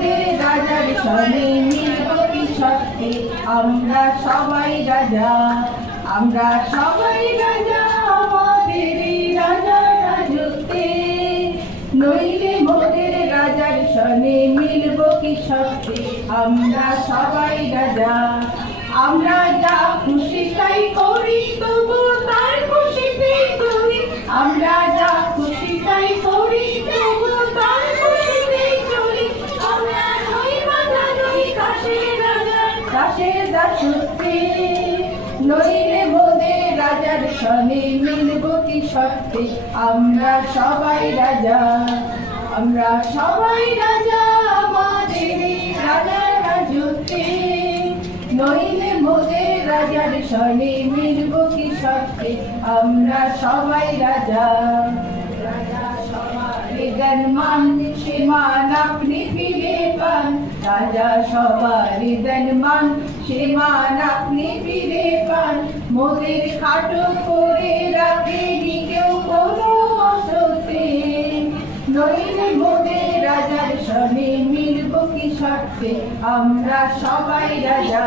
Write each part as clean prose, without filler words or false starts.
মোদের রাজার সনে মিলব কি সত্যি আমরা সবাই রাজা, আমরা সবাই রাজা আমাদেরই রাজা রাজত্বে। নইলে মোদের রাজার সনে মিলব কি সত্যি আমরা সবাই রাজা। আমরা যা খুশি তাই করি তবু তার খুশিতেই চলি, আমরা যা খুশি তাই করি তবু তার খুশিতেই চলি। আমরা নই রাজা নই কাশের রাজা, কাশের দাসত্বে। নইলে মোদের রাজার সনে মিলব কি সত্যি আমরা সবাই রাজা, আমরা সবাই রাজা আমাদেরই রাজা রাজত্বে। নইলে মোদের রাজার সনে মিলব কি সত্যি আমরা সবাই রাজা। রাজা সবার দেন মান সে মান আপনি ফিরে পান, রাজা সবার দেন মান সে মান আপনি ফিরে পান। মোদের খাটো করে রাখেনি কেউ কোনো অসতে। নইলে মোদের রাজার সনে মিলব কি সত্যি আমরা সবাই রাজা।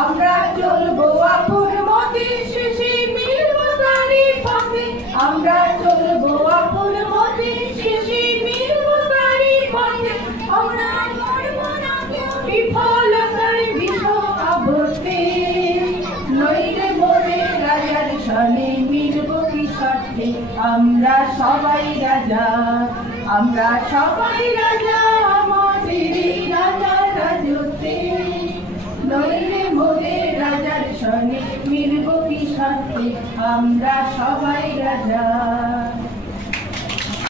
আমরা চলবো আপন মতে শেষে মিলব তারই পথে, আমরা চলবো আপন মতে শেষে মিলব তারই পথে। আমরা মরব না কেউ বিফলতার বিষ আবর্তে। নইলে মোদের রাজার সনে মিলব কি সত্যি আমরা সবাই রাজা, আমরা সবাই রাজা আমাদেরই রাজা রাজত্বে। নইলে মোদের রাজার সনে মিলব কি সত্যি আমরা সবাই রাজা।